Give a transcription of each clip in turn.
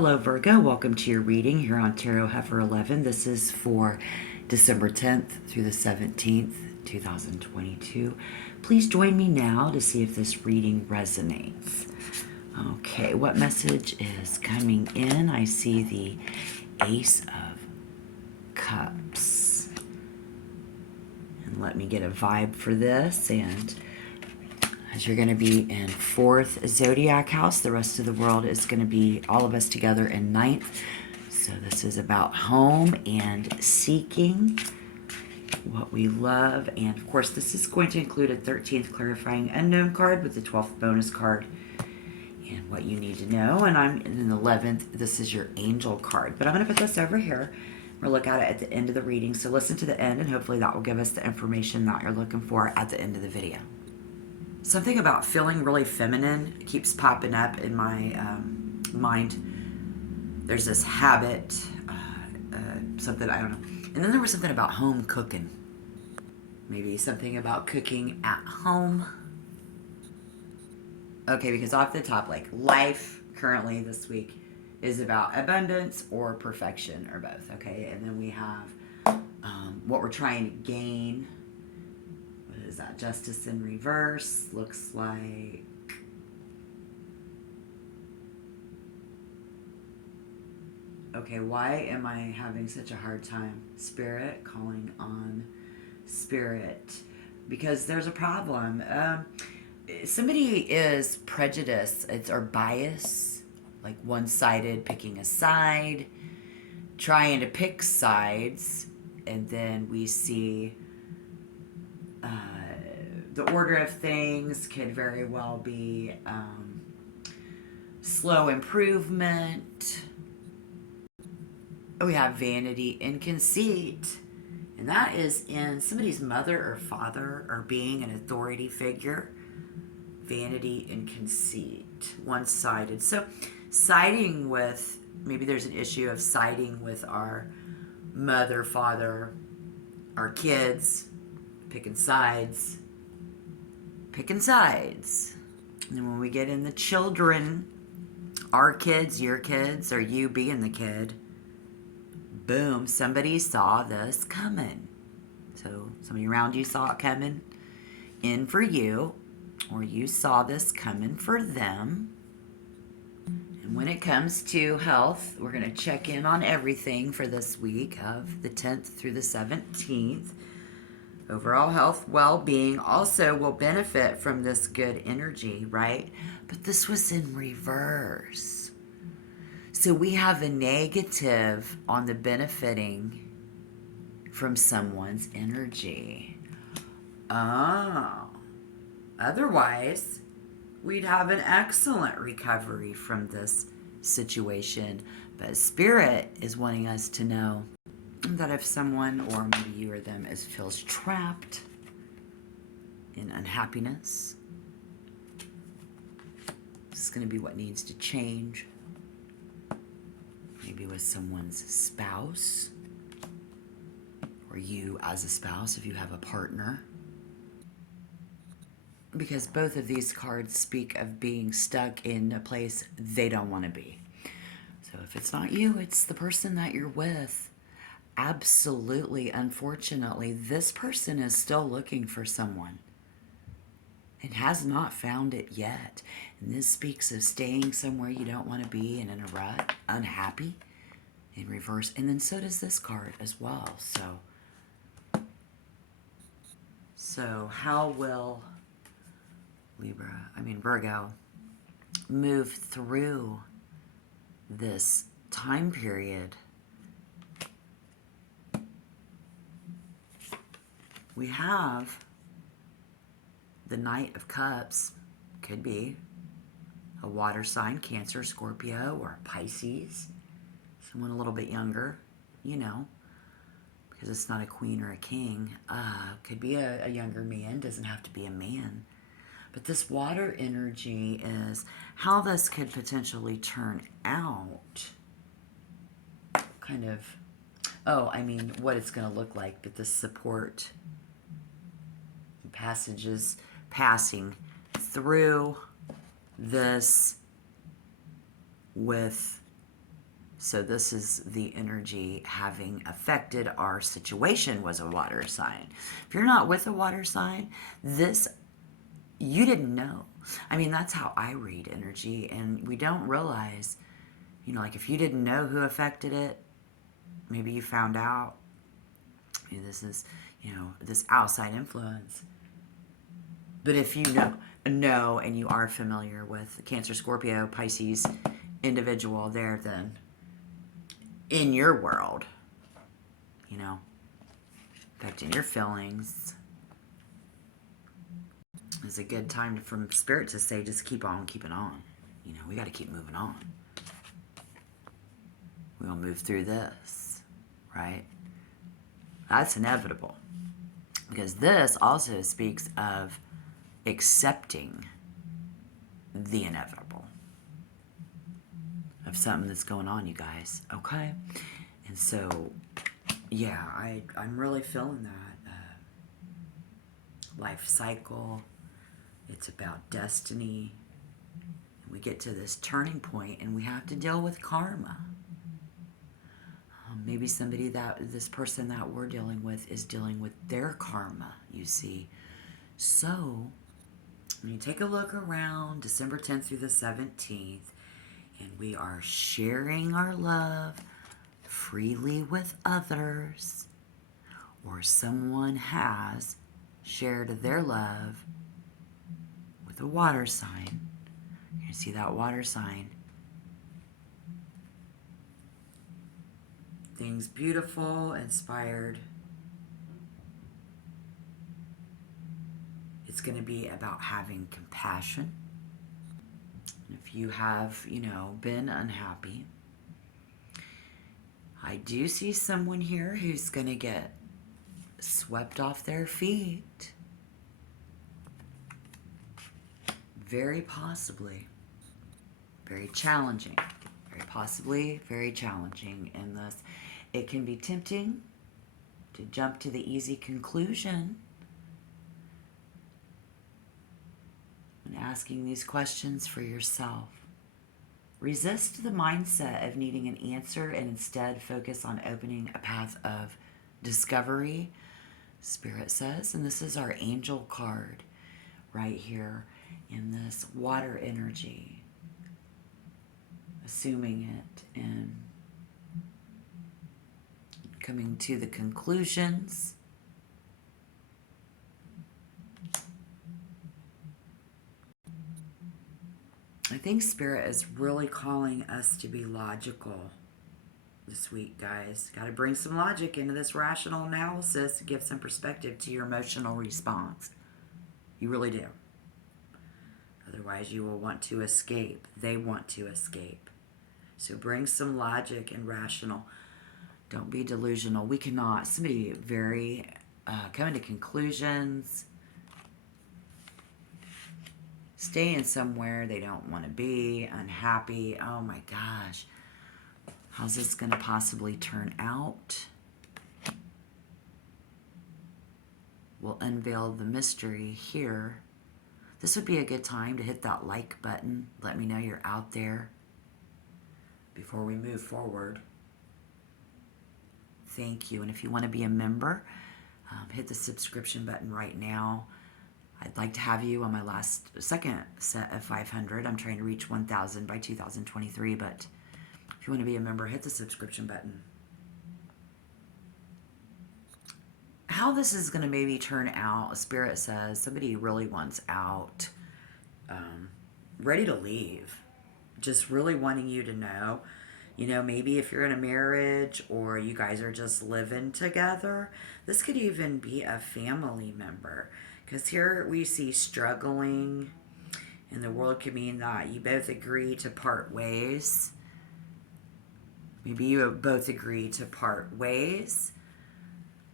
Hello, Virgo. Welcome to your reading here on Tarot Heifer 11. This is for December 10th through the 17th, 2022. Please join me now to see if this reading resonates. Okay, what message is coming in? I see the Ace of Cups. And let me get a vibe for this. And as you're going to be in 4th zodiac house, the rest of the world is going to be all of us together in 9th. So this is about home and seeking what we love. And of course, this is going to include a 13th clarifying unknown card with the 12th bonus card and what you need to know. And I'm in the 11th. This is your angel card. But I'm going to put this over here. We'll look at it at the end of the reading. So listen to the end, and hopefully that will give us the information that you're looking for at the end of the video. Something about feeling really feminine keeps popping up in my mind. There's this habit, something, I don't know. And then there was something about home cooking. Maybe something about cooking at home. Okay, because off the top, like life currently this week is about abundance or perfection or both, okay? And then we have what we're trying to gain. Is that justice in reverse? Looks like okay, why am I having such a hard time? Spirit, calling on spirit, because there's a problem. Somebody is prejudiced, or bias, like one-sided, picking a side, trying to pick sides, and then we see the order of things could very well be slow improvement. We have vanity and conceit. And that is in somebody's mother or father or being an authority figure. Vanity and conceit. One-sided. So siding with, maybe there's an issue of siding with our mother, father, our kids, picking sides. Picking sides. And when we get in the children, our kids, your kids, or you being the kid, boom, somebody saw this coming. So somebody around you saw it coming in for you, or you saw this coming for them. And when it comes to health, we're going to check in on everything for this week of the 10th through the 17th. Overall health, well-being also will benefit from this good energy, right? But this was in reverse. So we have a negative on the benefiting from someone's energy. Oh. Otherwise, we'd have an excellent recovery from this situation. But Spirit is wanting us to know that if someone, or maybe you or them, feels trapped in unhappiness, this is going to be what needs to change. Maybe with someone's spouse, or you as a spouse if you have a partner. Because both of these cards speak of being stuck in a place they don't want to be. So if it's not you, it's the person that you're with. Absolutely, unfortunately, this person is still looking for someone and has not found it yet. And this speaks of staying somewhere you don't want to be and in a rut, unhappy, in reverse. And then so does this card as well. So how will Virgo, move through this time period? We have the Knight of Cups, could be a water sign, Cancer, Scorpio, or Pisces. Someone a little bit younger, because it's not a queen or a king. Could be a younger man, doesn't have to be a man. But this water energy is how this could potentially turn out. What it's going to look like, but the support passages passing through this with So this is the energy having affected our situation was a water sign. If you're not with a water sign, this, you didn't know. I mean, that's how I read energy, and we don't realize, like if you didn't know who affected it, maybe you found out, this is, this outside influence. But if you know and you are familiar with Cancer, Scorpio, Pisces individual there, then in your world, affecting your feelings, is a good time from Spirit to say, just keep on keeping on. We got to keep moving on. We'll move through this, right? That's inevitable. Because this also speaks of accepting the inevitable of something that's going on, you guys. Okay? And so, yeah, I'm really feeling that. Life cycle. It's about destiny. And we get to this turning point and we have to deal with karma. Maybe this person that we're dealing with is dealing with their karma, you see. So, when you take a look around December 10th through the 17th, and we are sharing our love freely with others, or someone has shared their love with a water sign. You see that water sign. Things beautiful, inspired. It's going to be about having compassion. If you have, been unhappy, I do see someone here who's going to get swept off their feet. Very possibly. Very challenging. Very possibly very challenging in this. It can be tempting to jump to the easy conclusion when asking these questions for yourself. Resist the mindset of needing an answer and instead focus on opening a path of discovery, Spirit says. And this is our angel card right here in this water energy. Assuming it and coming to the conclusions. I think Spirit is really calling us to be logical this week, guys. Got to bring some logic into this rational analysis to give some perspective to your emotional response. You really do. Otherwise, you will want to escape. They want to escape. So bring some logic and rational. Don't be delusional. We cannot. Somebody very coming to conclusions. Staying somewhere they don't want to be. Unhappy. Oh my gosh. How's this going to possibly turn out? We'll unveil the mystery here. This would be a good time to hit that like button. Let me know you're out there before we move forward. Thank you. And if you want to be a member, hit the subscription button right now. I'd like to have you on my second set of 500. I'm trying to reach 1,000 by 2023, but if you want to be a member, hit the subscription button. How this is going to maybe turn out, Spirit says somebody really wants out, ready to leave, just really wanting you to know. Maybe if you're in a marriage or you guys are just living together, this could even be a family member. Because here we see struggling, and the world could mean that you both agree to part ways. Maybe you both agree to part ways.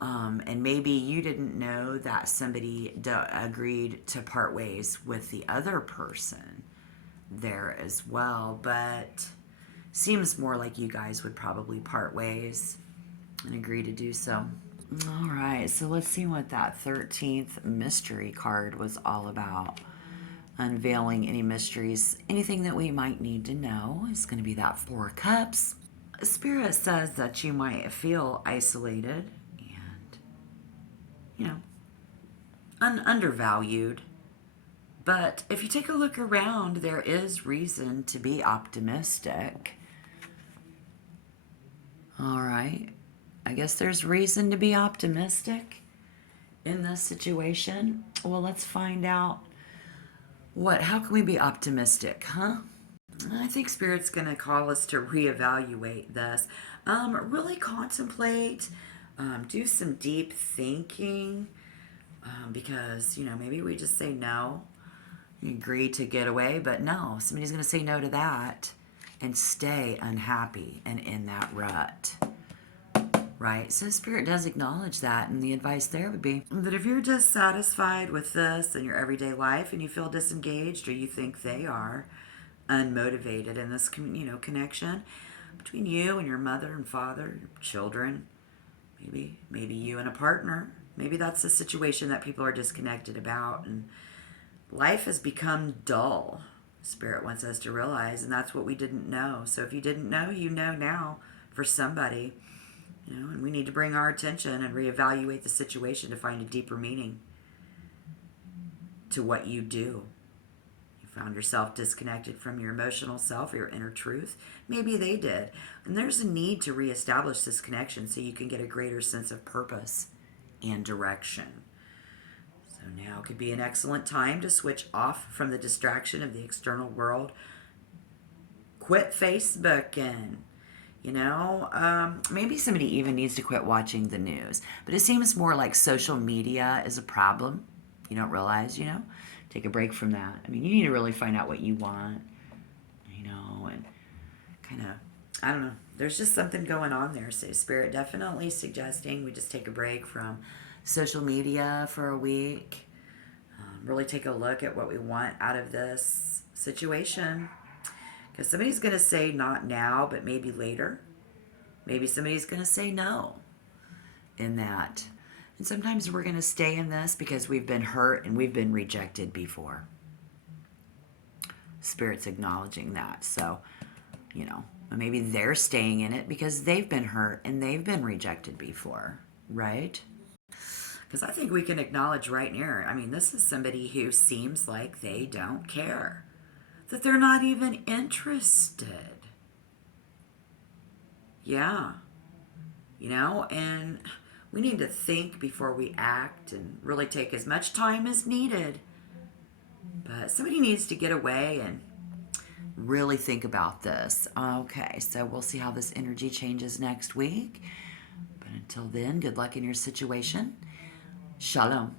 And maybe you didn't know that somebody agreed to part ways with the other person there as well. But seems more like you guys would probably part ways and agree to do so. All right, so let's see what that 13th mystery card was all about. Unveiling any mysteries, anything that we might need to know is going to be that 4 of Cups. Spirit says that you might feel isolated and, you know, undervalued. But if you take a look around, there is reason to be optimistic. All right. I guess there's reason to be optimistic in this situation. Well, let's find out how can we be optimistic, huh? I think Spirit's going to call us to reevaluate this. Really contemplate, do some deep thinking, because, maybe we just say no, agree to get away, but no, somebody's going to say no to that and stay unhappy and in that rut. Right? So Spirit does acknowledge that, and the advice there would be that if you're dissatisfied with this in your everyday life and you feel disengaged or you think they are unmotivated in this connection between you and your mother and father, your children, maybe you and a partner, maybe that's the situation that people are disconnected about, and life has become dull. Spirit wants us to realize, and that's what we didn't know. So if you didn't know, you know now for somebody. And we need to bring our attention and reevaluate the situation to find a deeper meaning to what you do. You found yourself disconnected from your emotional self or your inner truth. Maybe they did. And there's a need to reestablish this connection so you can get a greater sense of purpose and direction. So now could be an excellent time to switch off from the distraction of the external world. Quit Facebooking. Maybe somebody even needs to quit watching the news. But it seems more like social media is a problem. You don't realize, take a break from that. I mean, you need to really find out what you want, and kind of, I don't know. There's just something going on there. So Spirit definitely suggesting we just take a break from social media for a week. Really take a look at what we want out of this situation. Because somebody's going to say not now, but maybe later. Maybe somebody's going to say no in that. And sometimes we're going to stay in this because we've been hurt and we've been rejected before. Spirit's acknowledging that. So, maybe they're staying in it because they've been hurt and they've been rejected before, right? Because I think we can acknowledge right here, this is somebody who seems like they don't care. That they're not even interested. Yeah. And we need to think before we act and really take as much time as needed. But somebody needs to get away and really think about this. Okay, so we'll see how this energy changes next week. But until then, good luck in your situation. Shalom.